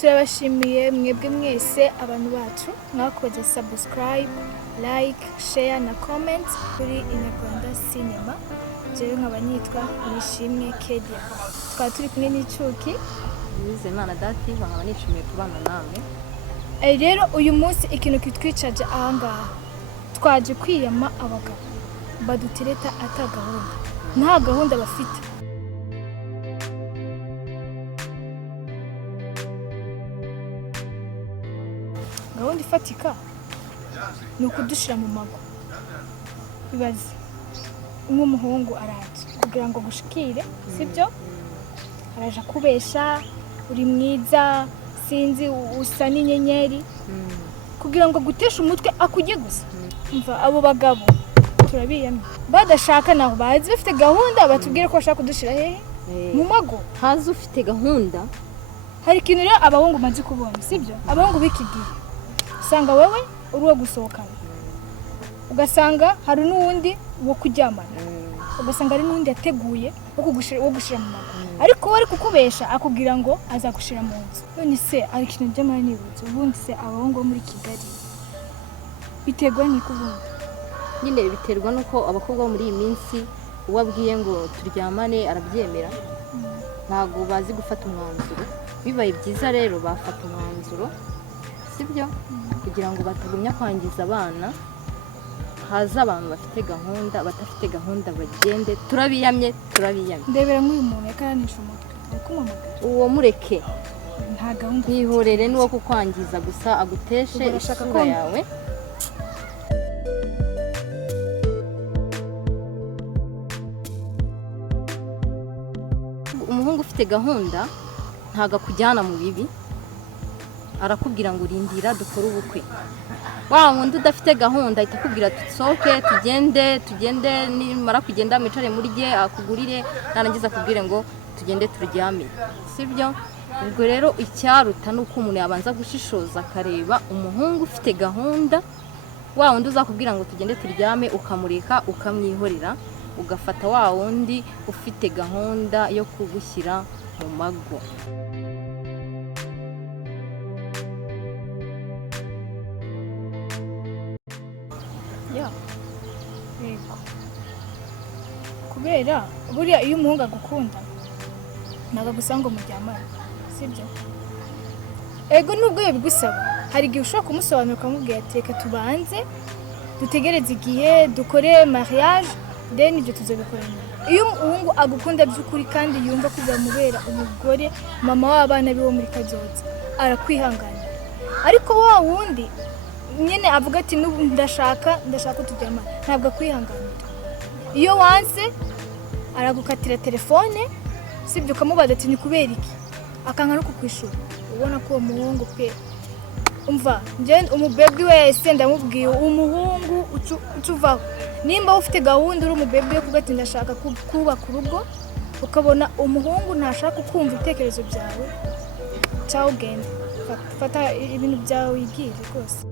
turabashimiye mwebwe mwese abantu bacu mwakoze subscribe, like, share na comment kuri Inyarwanda Cinema. Jewe nkaba nitwa Nishimwe Kedia. Twaba turi kumwe n'Icuki Uwizeyimana Dati, nkaba nishimiye kubana namwe. Rero uyu munsi ikintu kitwicaje ahangaha twaje kwiyama abagabo badutereta atagahunda, nta gahunda bafite. Gahunda ifatika ni ukudushira mu mago. Bibaze nk'umuhungu araje kugira ngo gushikire, sibyo? Araje kubesha uri mwiza, sinzi usa n'inyenyeri kugira ngo gutesha umutwe akujye gusa. Umva abo bagabo turabiyamye, badashaka naho bazi bafite gahunda, batubwire ko bashaka kudushira hehe mu mago. Hazi ufite gahunda. Hari ikintu rero abahungu maze kubona, sibyo? Abahungu bikigiye usanga wowe uri wo gusohokana, ugasanga hari n'uwundi wo kuryamana, ugasanga hari n'uwundi yateguye wo gushira mu mago, ariko we ari kukubesha akubwira ngo azagushira mu nzu. None se ari ikintu by'amara nibutse, ubundi se abahungu bo muri Kigali biterwa n'iki ubundi? Nyine biterwa nuko abakobwa bo muri iyi minsi ubabwiye ngo turyamane arabyemera, ntago bazi gufata umwanzuro. Bibaye byiza rero bafata umwanzuro, sibyo? Kugira ngo batagumya kwangiza abana, haza abantu bafite gahunda, batafite gahunda bagende. Turabiyamye. Ndebera nk'uyu muntu yakaranisha umutwe, ukumamagara uwo mureke, nta gahunda yihorere n'uwo kukwangiza gusa aguteshe isura yawe. Umuhungu ufite gahunda ntago akujyana mu bibi, arakubwira ngo rindira dukore ubukwe. Wa wundi udafite gahunda ahita akubwira tusohoke tugende nimara kugenda mwicare murye, akugurire, narangiza akubwire ngo tugende turyame, sibyo? Ubwo rero icyaruta nuko umuntu yabanza gushishoza akareba umuhungu ufite gahunda. Wa wundi uzakubwira ngo tugende turyame ukamureka ukamwihorera, ugafata wa wundi ufite gahunda yo kugushyira mu mago. Yego, kubera buriya iyo umuhungu agukunda ntabwo agusanga ngo muryamane, sibyo? Ego nubwo yabigusaba, hari igihe ushobora kumusobanura ukamubwira ati reka tubanze dutegereze igihe dukore mariage, then ibyo tuzabikora nyuma. Iyo umuhungu agukunda by'ukuri kandi yumva ko uzamubera umugore, mama w'abana be wo muri kazoza, arakwihanganira. Ariko wa wundi nyene avuga ati n'ubu ndashaka turyamana, ntabwo akwihanganira. Iyo wanse aragukatira telefone, sibyo? Ukamubaza ati ni kubera iki, akanga no kukwishura. Ubona ko uwo muhungu pe, umva nje umubebi wese ndamubwiye umuhungu ucuvaho. Nimba ufite gahunda uri umubebi yo kuvuga ati ndashaka kubaka urugo, ukabona umuhungu ntashaka kumva ibitekerezo byawe, cyaho ugenda fata ibintu byawe wigire rwose.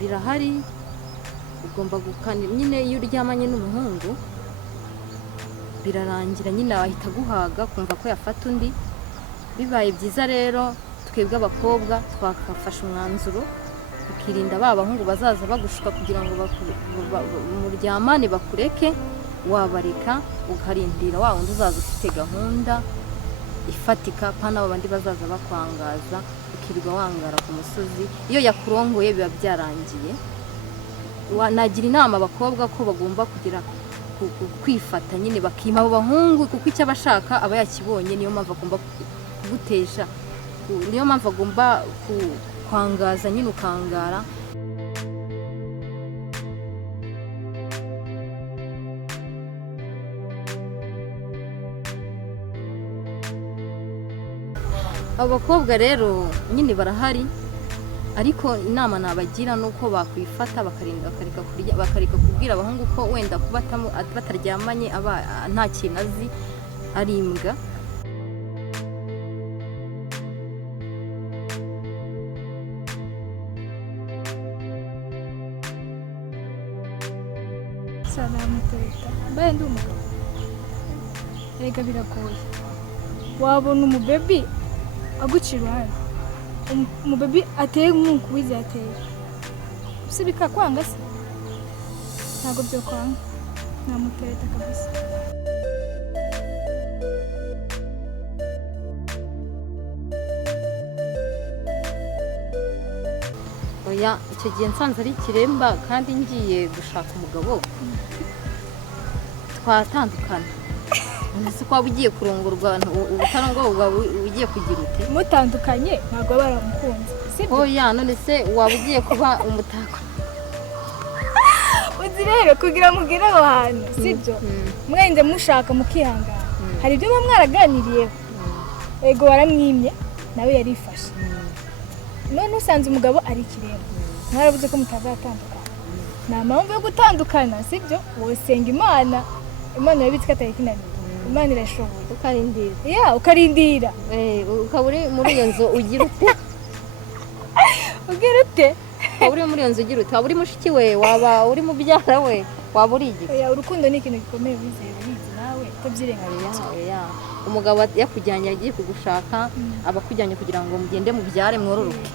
Birahari, ugomba gukanira nyine. Iyo uryamanye n'umuhungu birarangira nyine ahita guhaga kumva ko yafata undi. Bibaye byiza rero twebwe abakobwa twakafasha umwanzuro, ukirinda ba bahungu bazaza bagushuka kugira ngo muryamane bakureke. Wabareka ukarindira wa wundi uzaza ufite gahunda ifatika, pana abandi bazaza bakwangaza ukirirwa wangara ku musozi. Iyo yakurongoye biba byarangiye. Nagira inama abakobwa ko bagomba kugira kwifata nyine, bakima abo bahungu, kuko icyo abashaka aba yakibonye. Niyo mpamvu agomba kugutesha, niyo mpamvu agomba kwangaza nyine, ukangara. Abo bakobwa rero nyine barahari, ariko inama nabagira nuko bakwifata bakareka kubwira abahungu ko wenda kuba bataryamanye nta kintu azi, ari imbwa. sana muteta mbaye ndi umugabo erega biragoye wabona umubebi agucira uruhande umubebi ateye nk'uko wize yateye si bikakwanga se ntabwo byo kwanga namuteta kabisa oya icyo gihe nsanze ari ikiremba kandi ngiye gushaka umugabo twatandukana nzi ko waba ugiye kurongorwa ubutarongorwa bwawe ugiye kugira ute mutandukanye ntabwo baramukunze sibyo oya none se waba ugiye kuba umutako uzi rero kugira mugire aho hantu sibyo mwende mushaka mukihangana hari ibyo muba mwaraganiriyeho ego waramwimye nawe yarifashe none usanze umugabo ari ikiremba mwaravuze ko mutazatandukana nta mpamvu yo gutandukana sibyo wosenga imana yabitse ko atari kinaniye imana irashoboye ukarindira ukarindira ukaba uri muri iyo nzu ugira ute ugira ute waba uri muri iyo nzu ugira ute waba uri mushiki we waba uri mubyara we waba uri igiti urukundo ni ikintu gikomeye wizeye urizi nawe utabyirengagiza umugabo yakujyanye agiye kugushaka aba akujyanye kugira ngo mugende mubyare mwororoke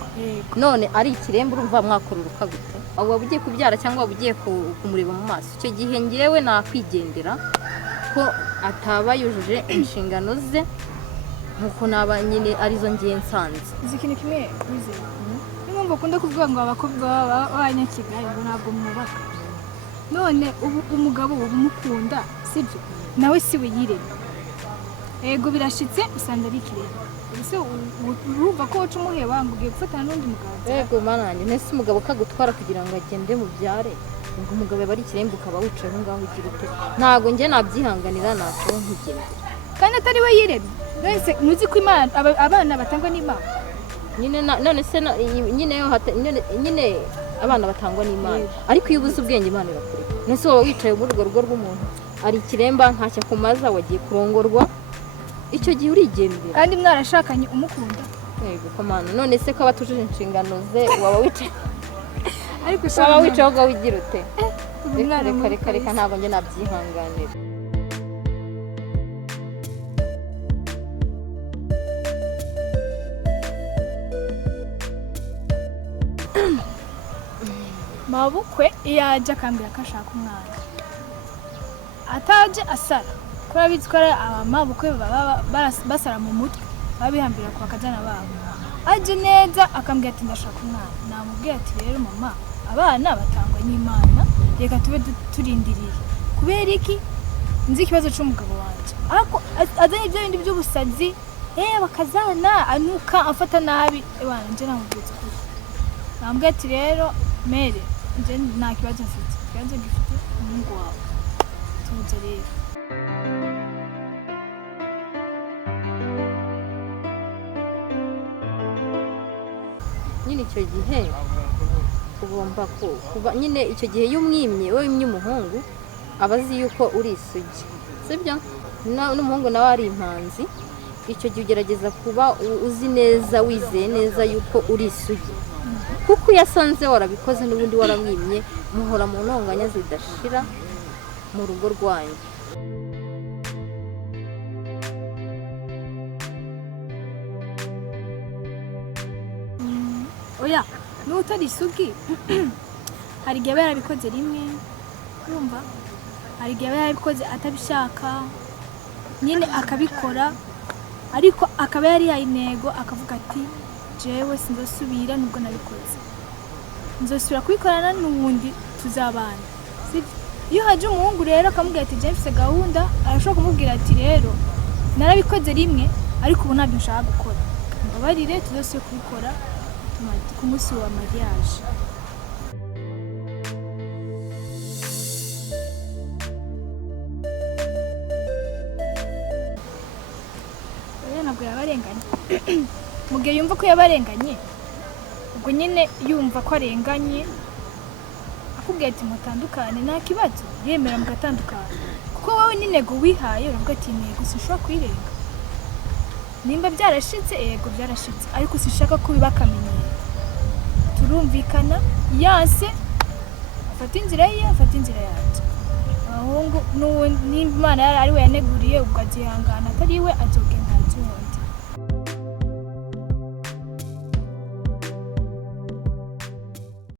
none ari ikiremba urumva mwakororoka gute waba ugiye kubyara cyangwa waba ugiye kumureba mu maso icyo gihe ngewe nakwigendera ko ataba yujuje inshingano ze nkuko naba nyine arizo ngiye nsanze izi kintu kimwe wizeye niyo mpamvu ukunda kuvuga ngo abakobwa b'abanyakigali ngo ntabwo mwubaka none ubu umugabo uba umukunda sibyo nawe si we yirema ego birashitse usanga ari ikiremba ese urumva ko waca umuheba ngo ugiye gufatana n'undi mugabo ego mananye ntese umugabo kagutwara kugira ngo agende mubyare ngo umugabo yaba ari ikiremba ukaba wicaye aho ngaho ugira ute ntabwo njye nabyihanganira ntaho nkigenda kandi atari we yiremye wese muzi ko imana abana batangwa n'imana none se nyine abana batangwa n'imana ariko iyo ubuze ubwenge imana irakureka nese waba wicaye muri urwo rugo rw'umuntu ari ikiremba ntacyo akumaza wagiye kurongorwa icyo gihe urigendera kandi mwarashakanye umukunda yego komana none se ko abatujuje inshingano ze waba wicaye ariko waba wicaye aho wigira ute reka ntabwo njye nabyihanganira mabukwe iyo ajya akambwira ko ashaka umwana ataje asara kubera bizi ko amabukwe baba basara mu mutwe baba bihambira ku bakajyana babo aje neza akambwira ati ndashaka umwana namubwira ati rero mama abana batangwa n'imana reka tube turindiriye kubera iki nzi ikibazo cy'umugabo wanjye ariko azanye ibyo bindi by'ubusazi bakazana anuka afata nabi ebana nje namubwira ukuri namubwira ati rero mere nje nta kibazo mfite ikibazo gifite umuhungu wawe tuze rero nyine icyo gihe ugomba kuba nyine icyo gihe y'umwimye we wimye umuhungu aba azi yuko uri isugi sibyo n'umuhungu nawe ari impanzi icyo gihe ugerageza kuba uzi neza wizeye neza yuko uri isugi kuko iyo asanze warabikoze n'ubundi waramwimye muhora mu ntonganya zidashira mu rugo rwanyu oya n'utari isugi hari igihe aba yarabikoze rimwe yumva hari igihe aba yarabikoze atabishaka nyine akabikora ariko akaba yari intego akavuga ati jewe sinzosubira nubwo nabikoze nzosubira kubikorana n'ubundi tuzabana iyo haje umuhungu rero akamubwira ati jewe mfite gahunda arashobora kumubwira ati rero narabikoze rimwe ariko ubu ntabyo nshaka gukora mbabarire tuzosubire kubikora ku munsi wa mariage ntabwo yabarenganye mu gihe yumva ko yabarenganye ubwo nyine yumva ko arenganye akubwira ati mutandukane nta kibazo yemera mugatandukana kuko wowe n'intego wihaye uravuga ati intego sinshobora kuyirenga nimba byarashitse yego byarashitse ariko sinshaka ko biba akamenyero turumvikana yanse afata inzira ye afata inzira yanjye ahungu n'Imana yari ari we yaneguriye ubwo azihangana atari we azogenda